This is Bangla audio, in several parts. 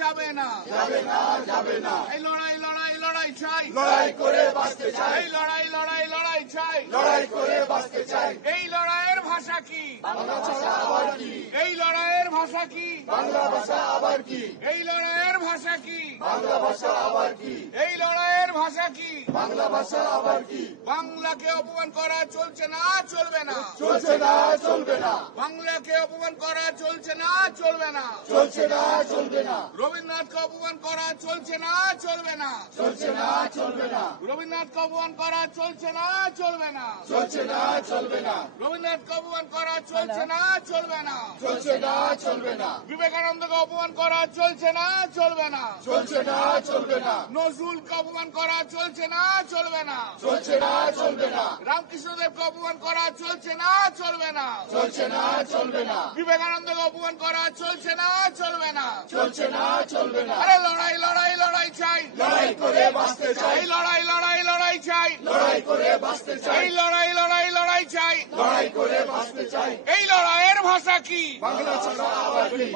যাবে না, যাবে না, যাবে না। এই লড়াই লড়াই লড়াই চাই, লড়াই করে বাঁচতে চাই, এই লড়াই লড়াই লড়াই চাই, লড়াই করে বাঁচতে চাই। এই লড়াইয়ের ভাষা কি? বাংলা ভাষা আবার কি? এই লড়াইয়ের ভাষা কি? বাংলা ভাষা আবার কি? এই লড়াইয়ের ভাষা কি? বাংলা ভাষা আবার কি? এই লড়াইয়ের ভাষা কি? বাংলা ভাষা আবার কি? বাংলাকে অপমান করা চলছে না, চলবে না। চলছে না, চলবে না। বাংলাকে অপমান করা চলছে না, চলবে না। চলছে না, চলবে না। রবীন্দ্রনাথকে অপমান করা চলছে না, চলবে না। চলছে না, চলবে না। রবীন্দ্রনাথকে অপমান করা চলছে না, চলবে না। চলছে না, চলবে না। রবীন্দ্রনাথকে অপমান করা চলছে না, চলবে না। চলছে না, চলবে না। বিবেকানন্দকে অপমান করা চলছে না, চলবে না। চলছে না, চলবে না। নজরুলকে অপমান করা চলছে না, চলবে না। চলছে না, চলবে না। রামকৃষ্ণদেবকে অপমান করা চলছে না, চলবে না। চলছে না, চলবে না। বিবেকানন্দকে অপমান করা চলছে না, চলবে না। চলছে না, চলবে না। আরে লড়াই লড়াই লড়াই চাই, লড়াই করে বাঁচতে চাই, এই লড়াই লড়াই লড়াই চাই, লড়াই করে বাঁচতে চাই, এই লড়াই লড়াই লড়াই চাই। লড়াই করে বাঁচতে চাই। এই লড়াইয়ের ভাষা কি? বাংলা ভাষা আবার কি?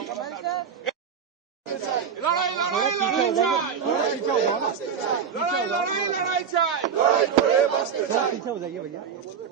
লড়াই লড়াই লড়াই চাই, লড়াই লড়াই লড়াই চাই। লড়াই করে বাঁচতে চাই।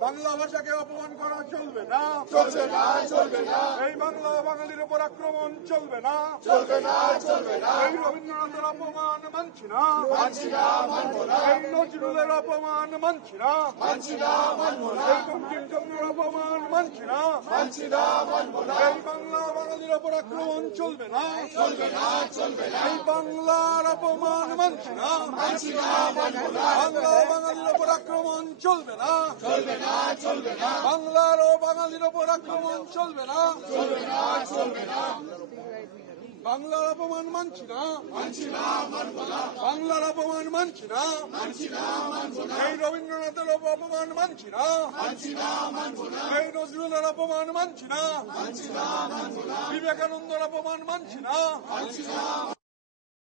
বাংলা ভাষাকে অপমান করা চলবে না, চলছে না, চলবে না। এই বাংলা বাঙালির উপর আক্রমণ চলবে না, চলবে না, চলবে না। এই রবীন্দ্রনাথের অপমান মানছি না, মানছি না, মানবো না। এই নজরুলের অপমান মানছি না, মানছি না, মানবো না। এই বঙ্কিমচন্দ্রের অপমান মানছি না, মানছি না, মানবো না। এই বাংলা বাঙালির উপর আক্রমণ চলবে না, চলবে না, চলবে না। এই বাংলার অপমান মানছি না, মানছি না, মানবো না। বাংলা বাঙালির উপর আক্রমণ চলবে না, চলবে না, চলবে না। বাংলার ও বাঙালির উপর আক্রমণ চলবে না, চলবে না, চলবে না। বাংলার অপমান মানছি না, মানছি না, মানবো না। বাংলার অপমান মানছি না, মানছি না, মানবো না। এই রবীন্দ্রনাথের অপমান মানছি না, মানছি না, মানবো না। এই নজরুলের অপমান মানছি না, মানছি না, মানবো না। বিবেকানন্দের অপমান মানছি না, মানছি না,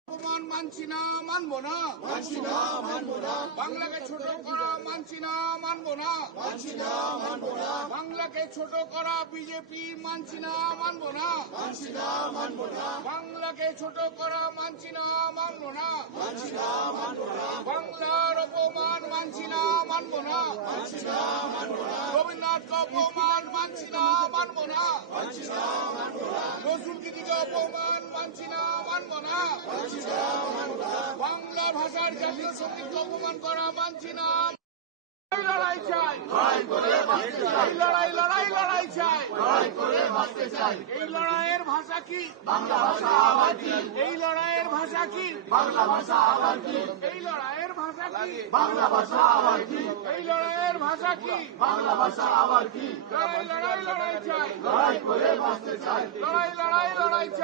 অপমান মানছি না, মানবো না। মানছি না, মানবো না। বাংলাকে ছোট করা মানছি না, মানবো না। মানছি না, মানবো না। বাংলাকে ছোট করা বিজেপি মানছি না, মানবো না। মানছি না, মানবো না। বাংলাকে ছোট করা মানছি না, মানবো না। মানছি না, মানবো না। বাংলার অপমান মানছি না, মানবো না। মানছি না, মানবো না। রবীন্দ্রনাথকে অপমান মানছি না, মানবো না। মানছি না, মানবো না। নজরুল গীতিকে অপমান মানছি না, মানবো না। মানছি না, মানবো না। বাংলা ভাষার জাতীয় সঙ্গীতকে অপমান করা মানছি না। এই লড়াই চাই, লড়াই করে বাঁচতে চাই, এই লড়াই লড়াই লড়াই চাই। লড়াই করে বাঁচতে চাই। এই লড়াইয়ের ভাষা কি? বাংলা ভাষা আবার কি? এই লড়াইয়ের ভাষা কি? বাংলা ভাষা আবার কি? এই লড়াইয়ের ভাষা কি? বাংলা ভাষা আবার কি? এই লড়াইয়ের ভাষা কি? বাংলা ভাষা আবার কি? লড়াই লড়াই লড়াই চাই, লড়াই করে বাঁচতে চাই। লড়াই লড়াই লড়াই চাই।